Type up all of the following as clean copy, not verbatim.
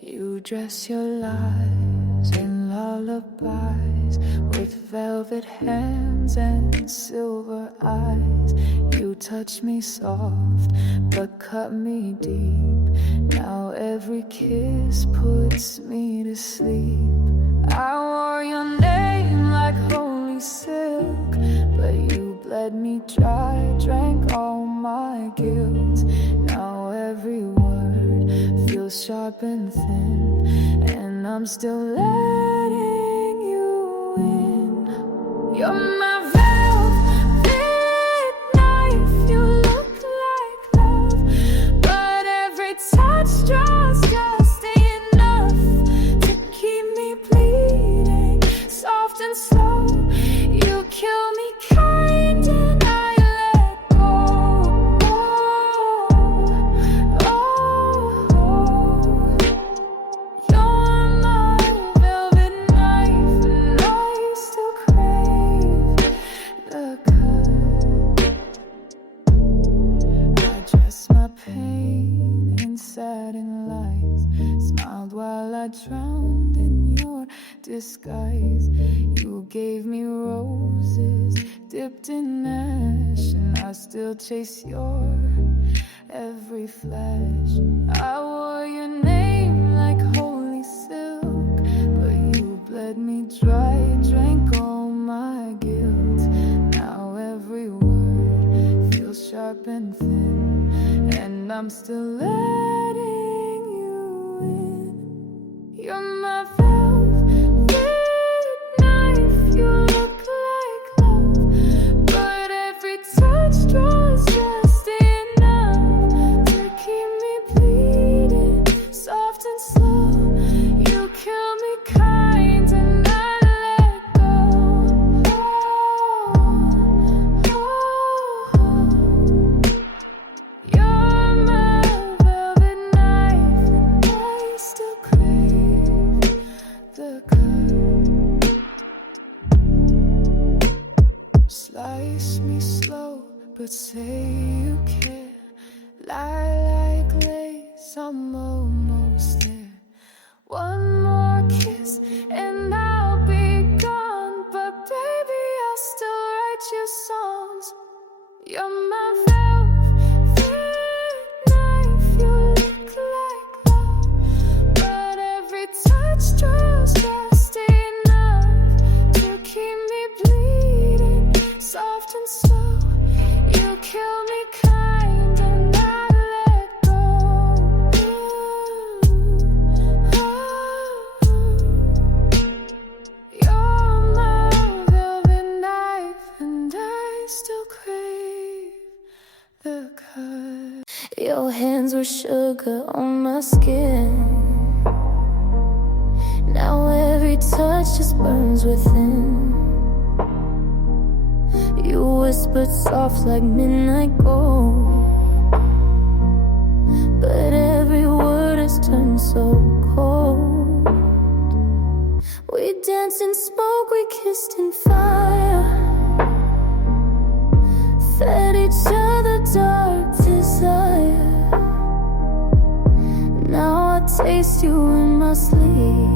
You dress your lies in lullabies with velvet hands and silver eyes. You touch me soft but cut me deep. Now every kiss puts me to sleep. I wore your name like holy silk, but you bled me dry, drank all my guilt. Now every word feels sharp and thin, and I'm still letting you in. You're my velvet knife, you look like love, but every touch draws just enough to keep me bleeding, soft and slow. You kill me kind and I let go. You're my velvet knife and I still crave the cut. I dress my pain in satin lies, smiled while I drowned in your disguise. You gave me roses dipped in ash, and I still chase your every flash. I wore your name like holy silk, but you bled me dry, drank all my guilt. Now every word feels sharp and thin, and I'm still letting you in. You're my velvet knife, you look like love, but every touch draws just enough to keep me bleeding, soft and slow. You kill me kind and I let go. You're my velvet knife and I still crave the cut. Slice me slow, but say you care. Lie like lace, I'm almost there. One more kiss and I'll be gone, but baby, I'll still write you songs. You're my velvet knife, you look like love, but every touch draws just enough to keep me bleeding, soft and slow. You kill me kind and I let go. You're my velvet knife and I still crave the cut. Your hands were sugar on my skin. Now every touch just burns within. You whispered soft like midnight gold, but every word has turned so cold. We danced in smoke, we kissed in fire, fed each other dark desire. Now I taste you in my sleep,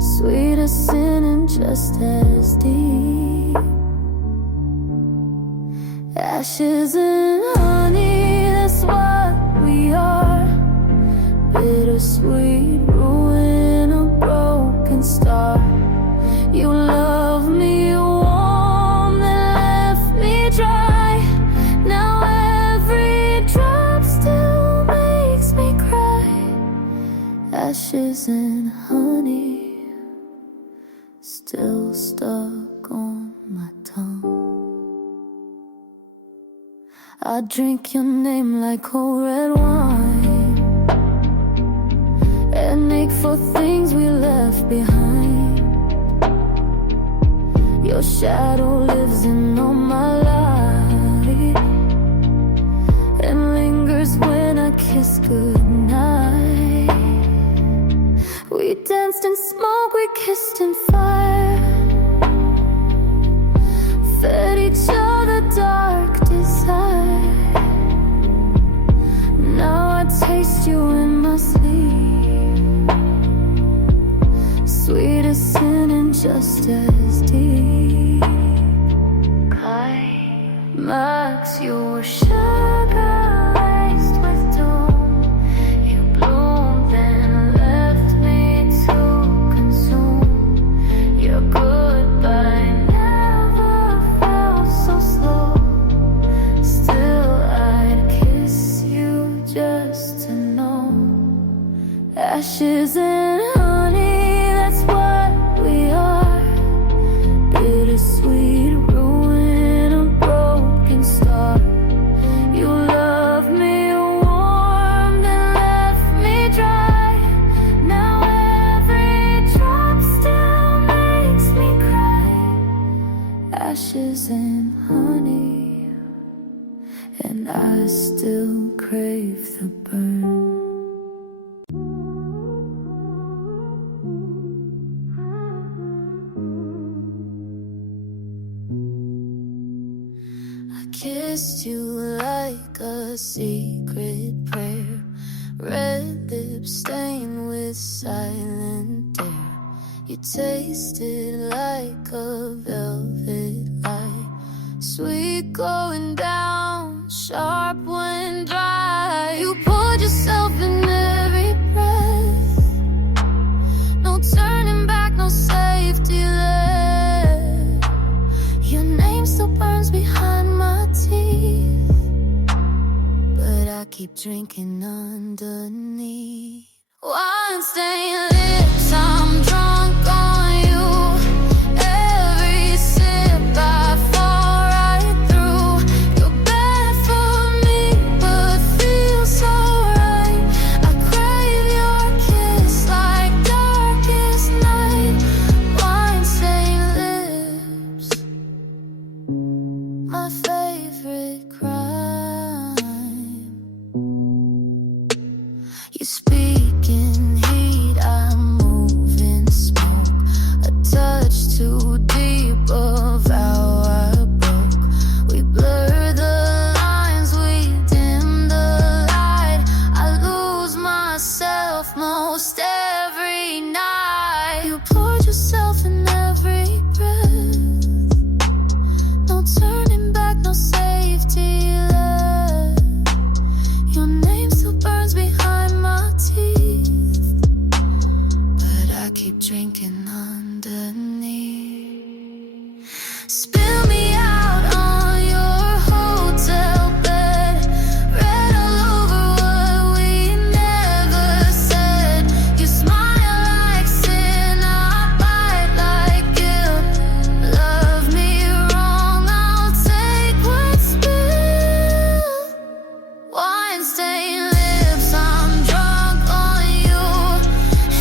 sweet as sin and just as deep. Ashes and honey, that's what we are. Bittersweet, ruin, a broken star. You love me warm, then left me dry. Now every drop still makes me cry. Ashes and honey, still stuck on my tongue. I drink your name like cold red wine and ache for things we left behind. Your shadow lives in all my life and lingers when I kiss goodnight. We danced in smoke, we kissed in fire, fed each other dark desire. Now I taste you in my just as deep. Climax, your sugar laced with doom. You bloomed and left me to consume. Your goodbye never felt so slow. Still I'd kiss you just to know. Ashes and honey, that's what we are. Bittersweet ruin, a broken star. You love me warm, then left me dry. Now every drop still makes me cry. Ashes and honey, and I still crave the burn. Kissed you like a secret prayer. Red lips stained with silent dare. You tasted like a velvet light. Sweet going down, sharp when dry. You poured yourself in every breath. No turning back, no safety left. Your name still burns behind my teeth, but I keep drinking underneath. Wine stained lips, I'm drunk on you. Every sip I fall right through. You're bad for me, but feels so right. I crave your kiss like darkest night. Wine stained lips, my favorite crime. You speak in heat, I move in smoke. A touch too deep of how I broke. We blur the lines, we dim the light. I lose myself most every night. You poured yourself in every breath. No turning back, no safety left. Your name still burns behind my teeth, but I keep drinking underneath. Spill me out on your hotel bed. Read all over what we never said. You smile like sin, I bite like guilt. Love me wrong, I'll take what's spilled. Wine stained lips, I'm drunk on you.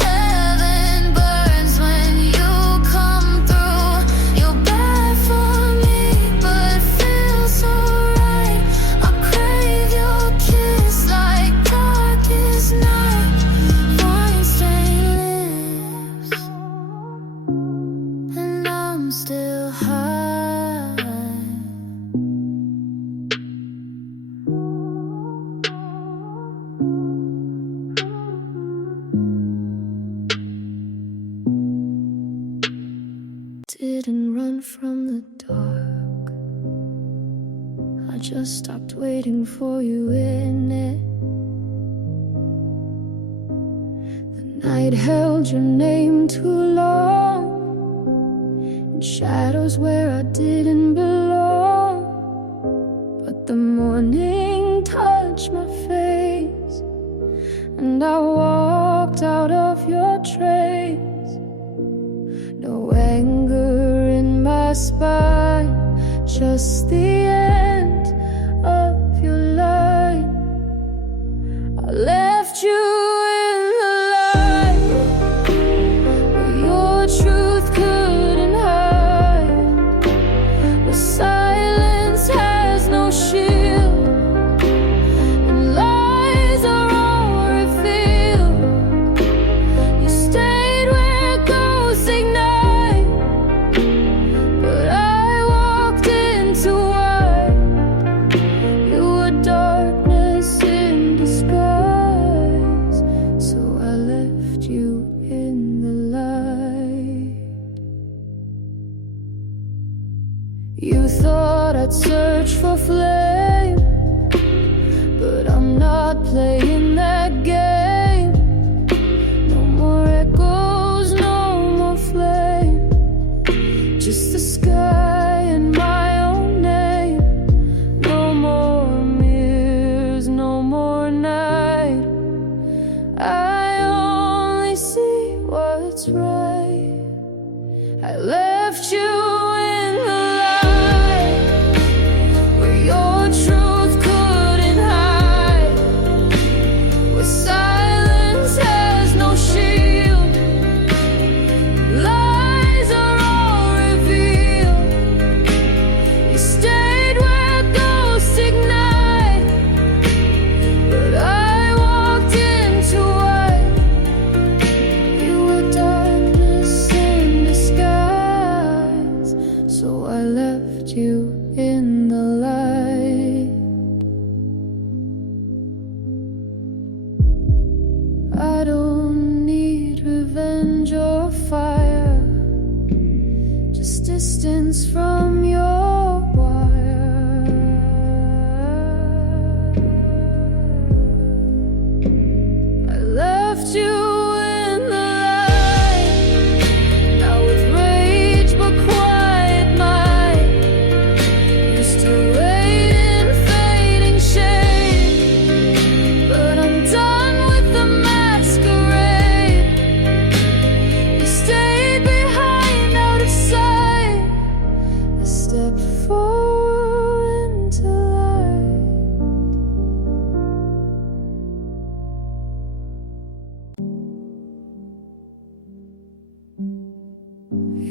Heaven burns when you come through. You're bad for me, but feels so right. I crave your kiss like darkest night. Wine stained lips, and I'm still high. Didn't run from the dark, I just stopped waiting for you in it. The night held your name too long, in shadows where I didn't belong. But the morning touched my face, and I walked out of your trace. No anger in my spine, just the end of your line. I left you in the light, where your truth couldn't hide, where silence has no shield, and lies are all revealed. You stayed where ghosts ignite, but I walked into what distance from your wire. I left you in the light, now with rage but quiet mind. You still wait in fading shade, but I'm done with the masquerade. You stayed behind out of sight. I step forward into light.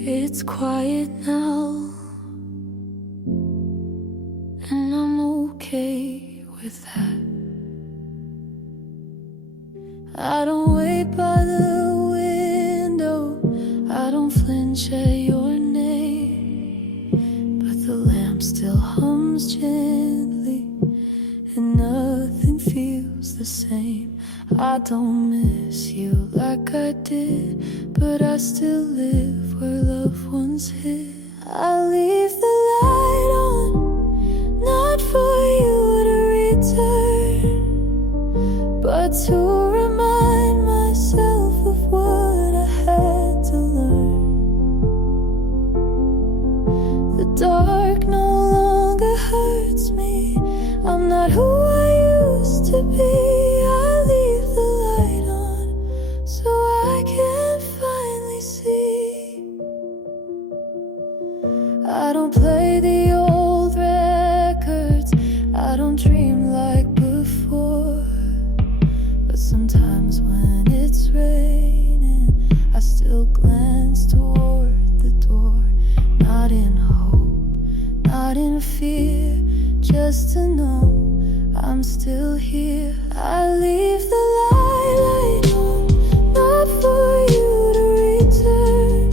It's quiet now, and I'm okay with that. I don't wait by the window, I don't flinch at your name, but the lamp still hums gently, and nothing feels the same. I don't miss you like I did, but I still live where loved ones hid. I leave the light on, not for you to return, but to remind myself of what I had to learn. The dark no longer hurts me, I'm not who I used to be. I leave the light on so I can finally see. I don't play the old records, I don't dream like before, but sometimes when it's raining, I still glance toward the door. Not in hope, not in fear, just to know I'm still here. I leave the light on, not for you to return,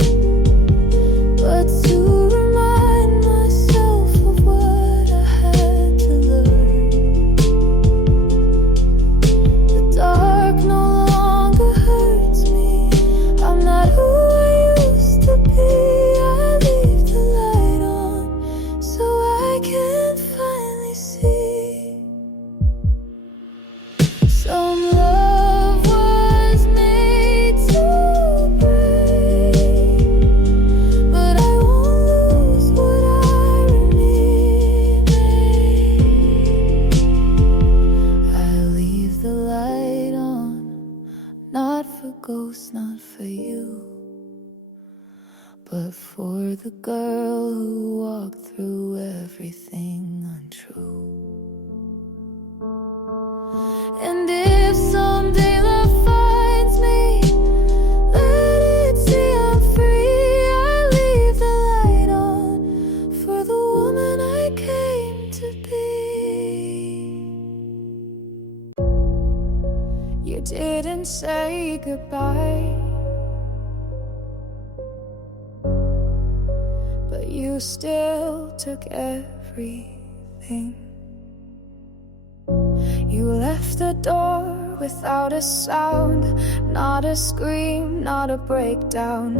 but to remind myself of what I had to learn. The dark no longer hurts me, I'm not who I used to be. I leave the light on so I can finally see. Some love was made to break, but I won't lose what I remain. I leave the light on, not for ghosts, not for you, but for the girl who walked through everything untrue. And if someday love finds me, let it see I'm free. I leave the light on for the woman I came to be. You didn't say goodbye, but you still took everything. You left the door without a sound, not a scream, not a breakdown.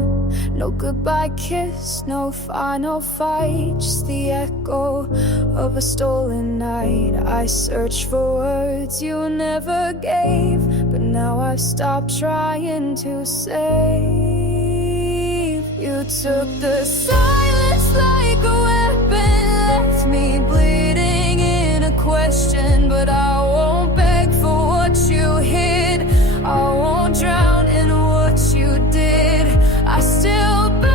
No goodbye kiss, no final fight, just the echo of a stolen night. I searched for words you never gave, but now I've stopped trying to save. You took the silence like a weapon, left me bleeding in a question, but I won't beg for what you hid, I won't drown in what you did. I still burn,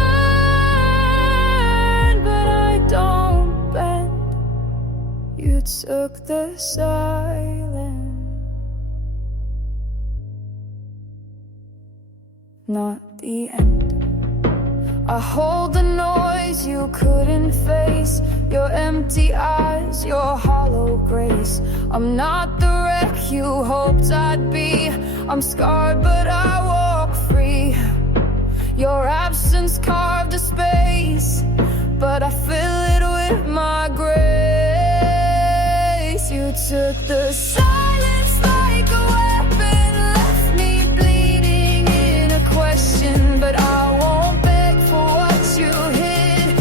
but I don't bend. You took the silence, not the end. I hold the noise you couldn't face, your empty eyes, your hollow grace. I'm not the wreck you hoped I'd be, I'm scarred but I walk free. Your absence carved a space, but I fill it with my grace. You took the silence like a weapon, left me bleeding in a question, but I won't beg for what you hid,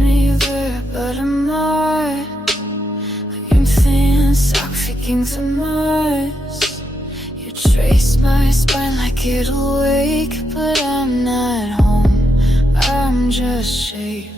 me there, but I'm not. Like I'm thin, sock fickings and Mars. You trace my spine like it'll wake, but I'm not home, I'm just shape.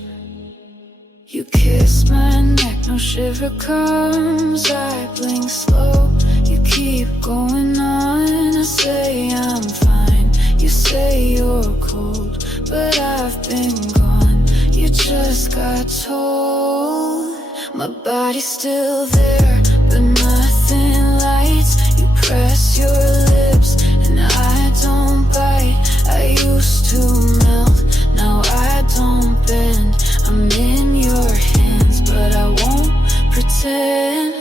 You kiss my neck, no shiver comes. I blink slow, you keep going on. I say I'm fine, you say you're cold, but I've been gone. You just got told. My body's still there, but nothing lights. You press your lips and I don't bite. I used to melt, now I don't bend. I'm in your hands, but I won't pretend.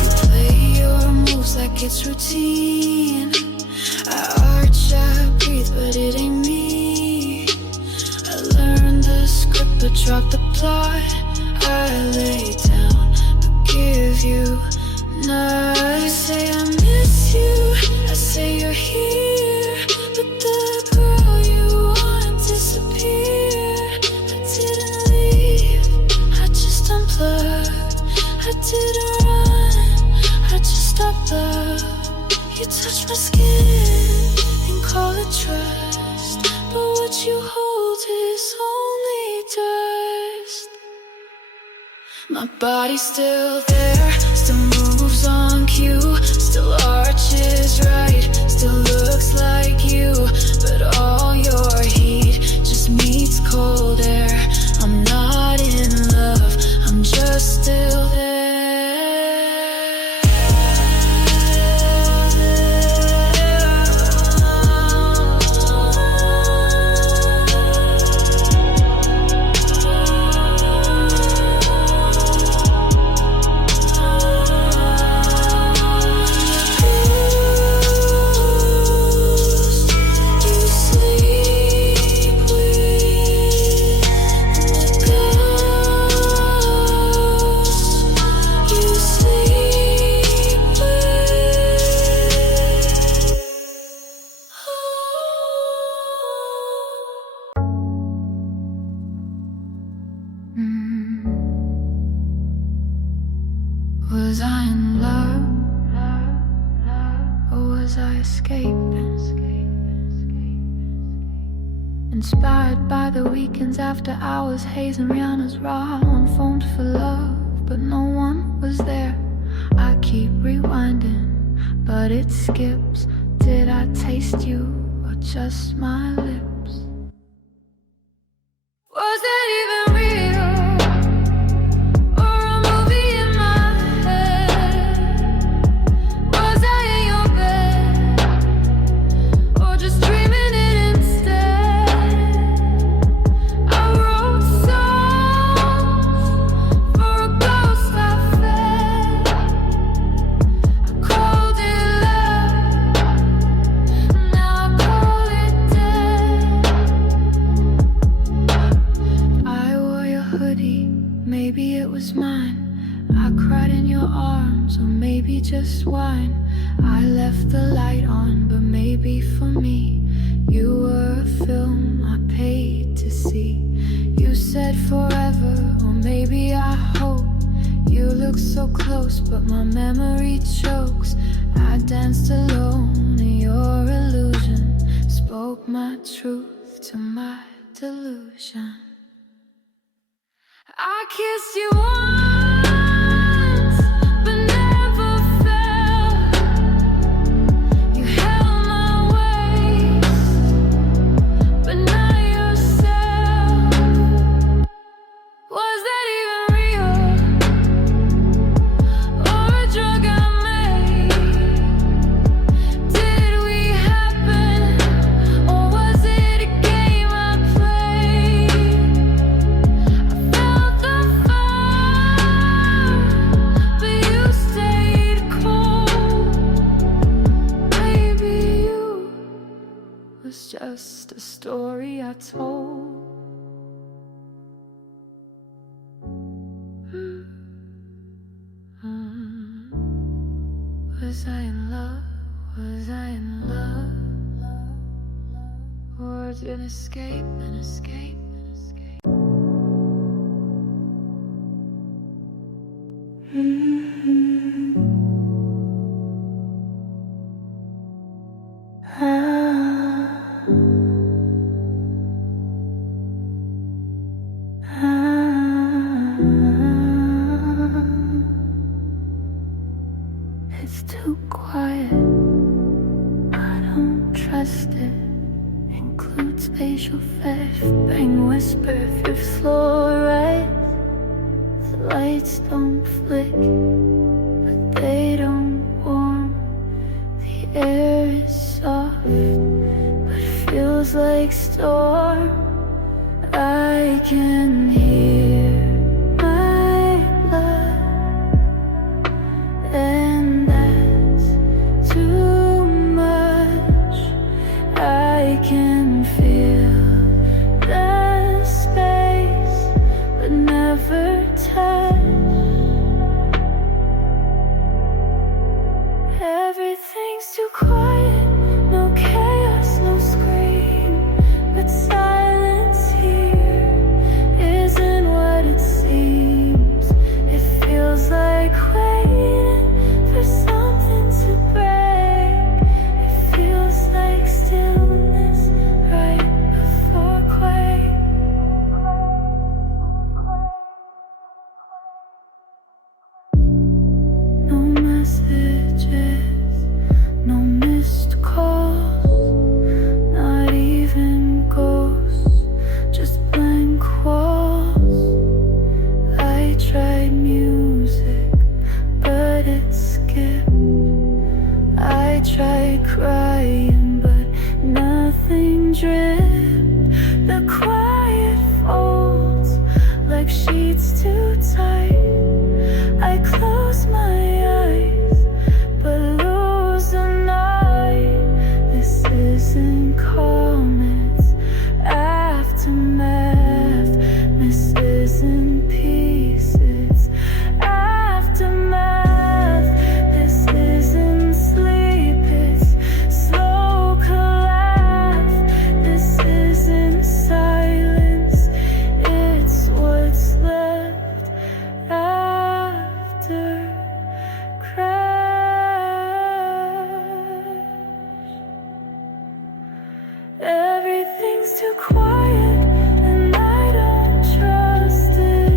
You play your moves like it's routine. I arch, I breathe, but it ain't me. But drop the plot, I lay down, but give you none. I say I miss you, I say you're here, but the girl you want disappeared. I didn't leave, I just unplugged. I didn't run, I just stopped love. You touch my skin and call it trust, but what you hold is only dust. My body's still there, still moves on cue, still arches right, still looks like you, but all your heat just meets cold air. I'm not in love, I'm just still there. Was I in love, or was I escaping? Inspired by the weekends after hours, Haze and Rihanna's raw on phoned for love, but no one was there. I keep rewinding, but it skips. Did I taste you, or just my lips? Was that even real? Maybe it was mine. I cried in your arms, or maybe just wine. I left the light on, but maybe for me you were a film I paid to see. You said forever, or maybe I hope. You look so close, but my memory chokes. I danced alone, and your illusion spoke my truth to my delusion. I kissed you once, but never felt. You held my waist, but not yourself. Was that even real, or a drug I made? Did we happen, or was it a game I played? I felt the fire. an escape, an escape, an escape. It's too quiet, I don't trust it. Include spatial fish, bang whisper fifth floor rise. The lights don't flick, but they don't warm. The air is soft, but feels like storm. I can hear my blood, and that's too much. I can feel the space, but never touch. Everything's too quiet, no chaos, no scream, but silence here isn't what it seems. It feels like waiting for something to break. It feels like stillness right before quake. No messages, no missed calls, not even ghosts, just blank walls. I tried music, but it skipped. I tried crying, but nothing dripped. The quiet folds like sheets too tight. I close my eyes, but lose the night. This isn't calm, it's aftermath. This isn't peace, it's aftermath. This isn't sleep, it's slow collapse. This isn't silence, it's what's left after crash. Everything's too quiet, and I don't trust it.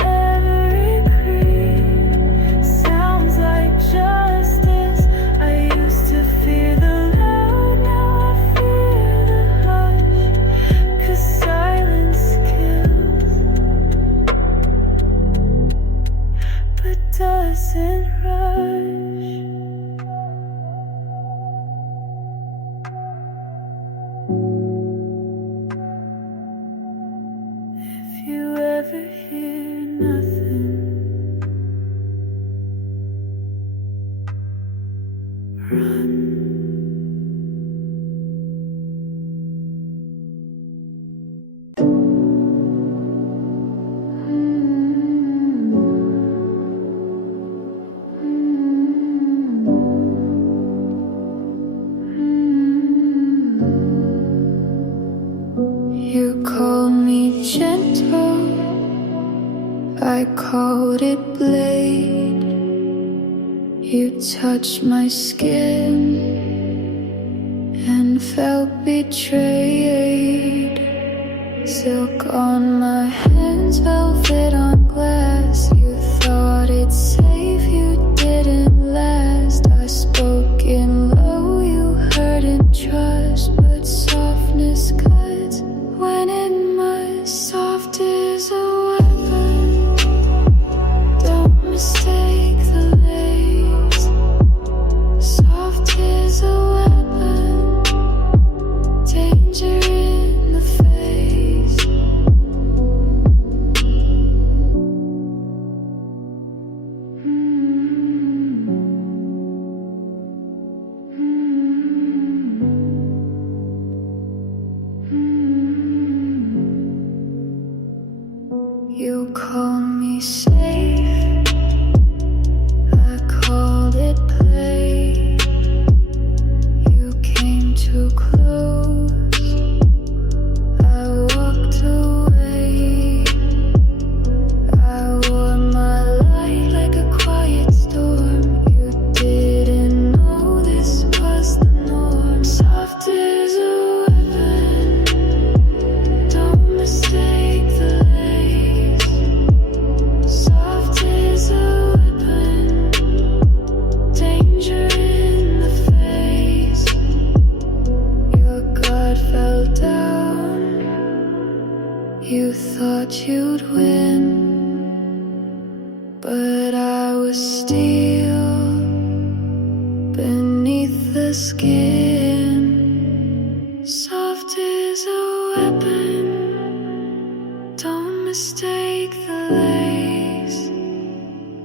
Every creak sounds like justice. I used to fear the loud, now I fear the hush. 'Cause silence kills, but doesn't rush. If you ever hear nothing, run. You called me gentle, I called it blade. You touched my skin and felt betrayed. Silk on my hands, velvet on glass. You thought it'd save you, didn't last. I spoke in low, you heard in trust, but softness cuts when it must. Soft is a weapon, don't mistake the lace. Soft is a weapon, danger in the face. You called me safe, I called it play. You came too close You thought you'd win, but I was steel beneath the skin. Soft as a weapon, don't mistake the lace.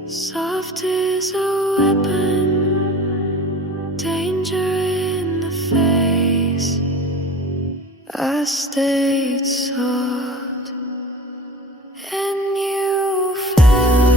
Soft as a weapon, danger in the face. I stayed soft and you fell.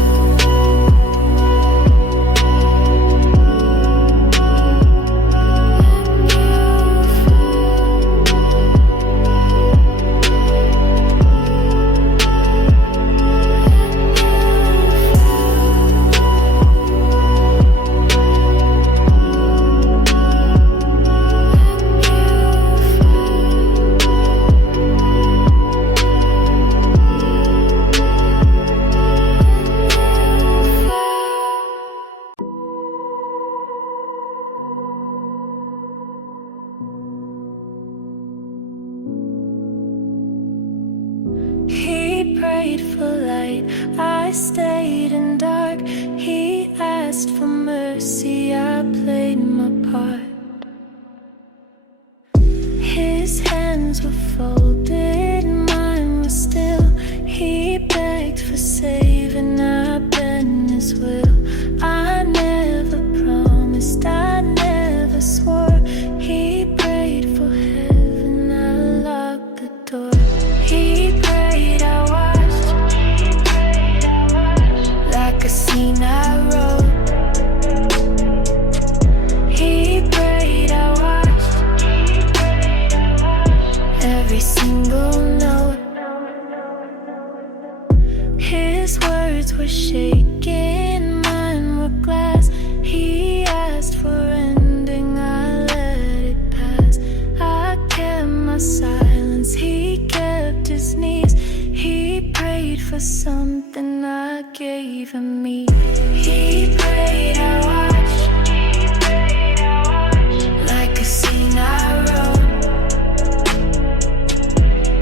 He prayed for light, I stayed in dark. He asked for mercy, I played my part. His hands were folded, mine was still. He begged for saving, I bent his will. I never promised, I never swore. He prayed for heaven, I locked the door. He prayed, I watched, like a scene I wrote. He prayed, I watched, every single note. His words were shaking, mine were glass. He asked for ending, I let it pass. I kept my silence, he kept his knees. He prayed for something, I gave him me. He prayed, I watched, like a scene I wrote.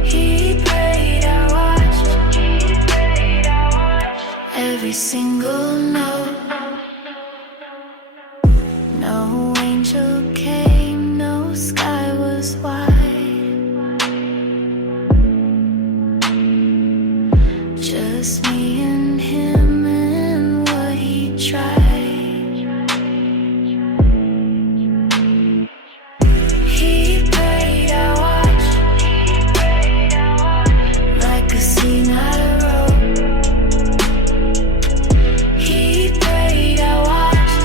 He prayed, I watched, every single note. No angel came, no sky was wide. Just me and him and what he tried. He prayed, I watched, like a scene I wrote. He prayed, I watched,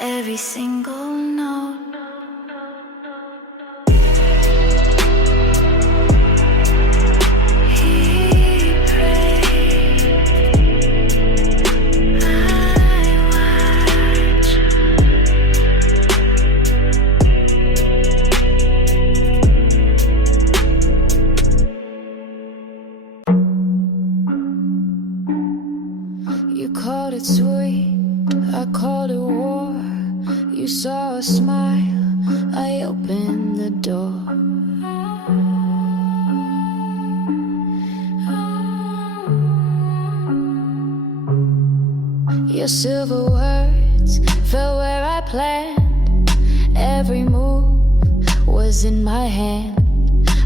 every single note. You called it sweet, I called it war. You saw a smile, I opened the door. Your silver words fell where I planned. Every move was in my hand.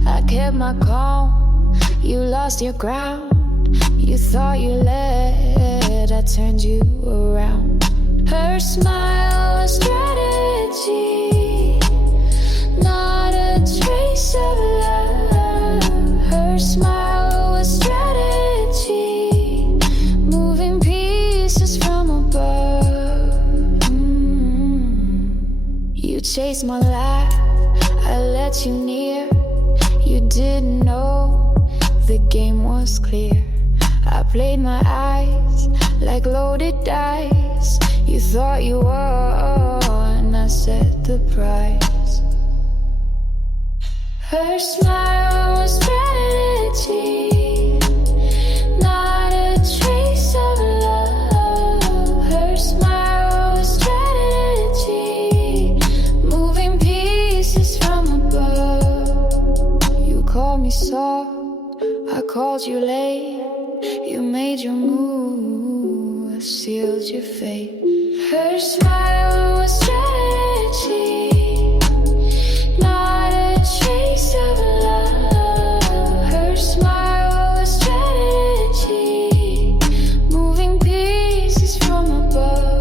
I kept my calm, you lost your ground. You thought you led, I turned you around. Her smile was strategy, not a trace of love. Her smile was strategy, moving pieces from above. You chased my laugh, I let you near. You didn't know the game was clear. I played my eyes like loaded dice. You thought you won, I set the price. Her smile was strategy, not a trace of love. Her smile was strategy, moving pieces from above. You called me soft, I called you late. You made your move, I sealed your fate. Her smile was stretchy, not a trace of love. Her smile was stretchy, moving pieces from above.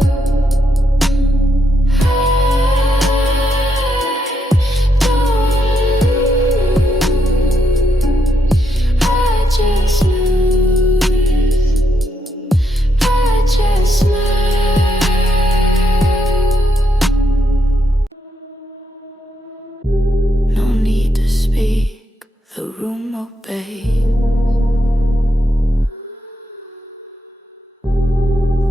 The room obeys.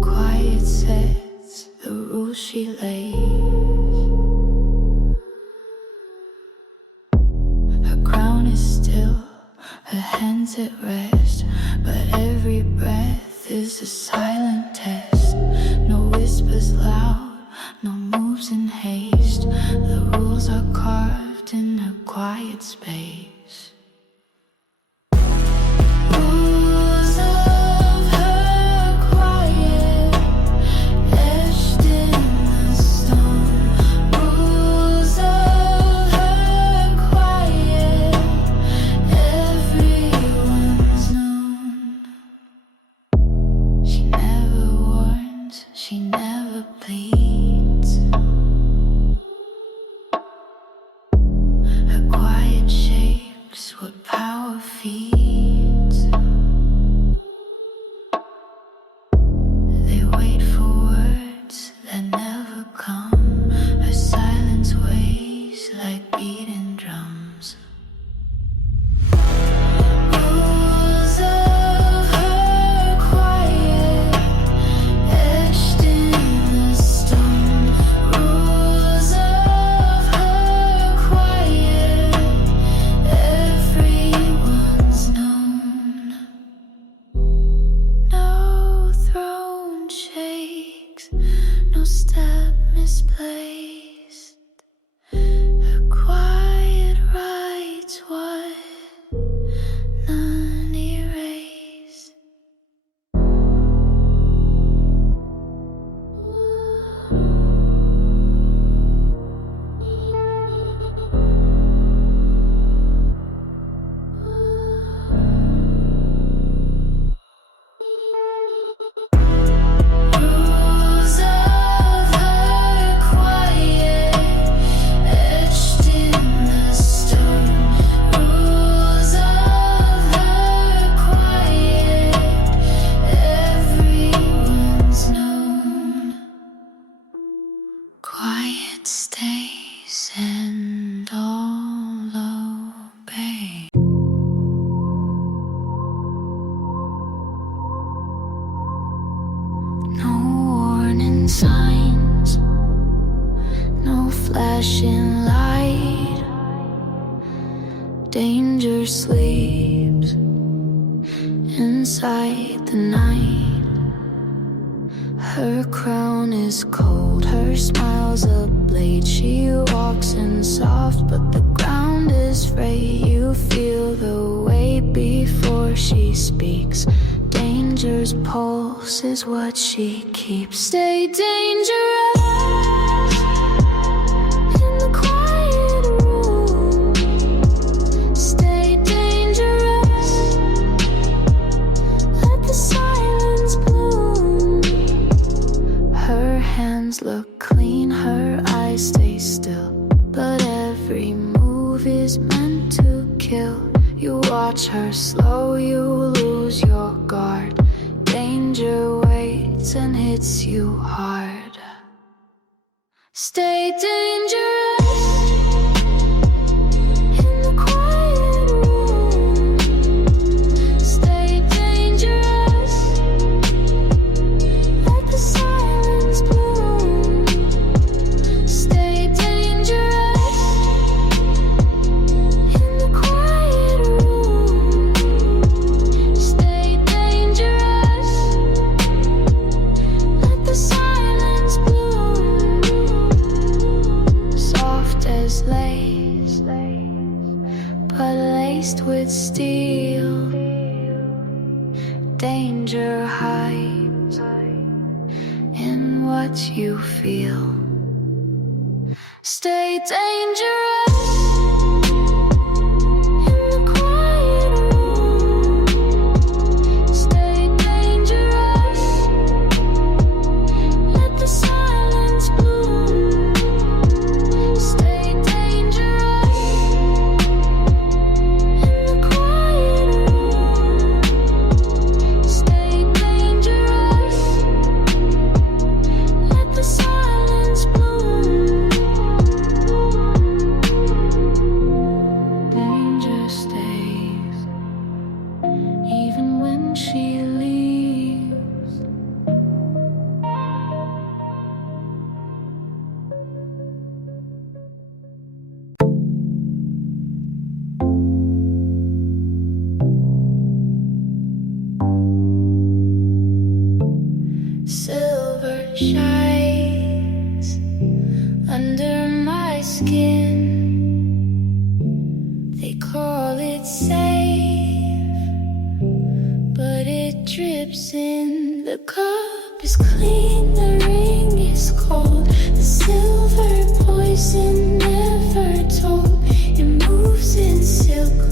Quiet sets the rules she lays. Her crown is still, her hands at rest, but every breath is a silent test. No whispers loud, no moves in haste. The rules are carved in her quiet space. She never pleads. Her quiet shapes what power feeds. They wait for words that never come. Her silence weighs like beating drums. Quiet stays and all obey. No warning signs, no flashing light. Danger sleeps inside the night. Her crown is cold, her smile's a blade. She walks in soft, but the ground is frayed. You feel the weight before she speaks. Danger's pulse is what she keeps. Stay dangerous in the quiet room. Stay dangerous, let the silence bloom. Her hands look clean, her eyes stay still, but every move is meant to kill. You watch her slow, you lose your guard. Danger waits and hits you hard. Stay dangerous in the quiet room. Stay dangerous, let the silence bloom. Stay dangerous in the quiet room. Stay dangerous, let the silence bloom. steel. Danger hides in what you feel. Stay dangerous in the quiet room. Stay dangerous. Let the silence bloom. Stay dangerous in the quiet room. Stay dangerous. Let the silence bloom. Danger stays even when she leaves. Silver shines under my skin. They call it safe, but it drips in. The cup is clean, the ring is cold. The silver poison never told. It moves in silk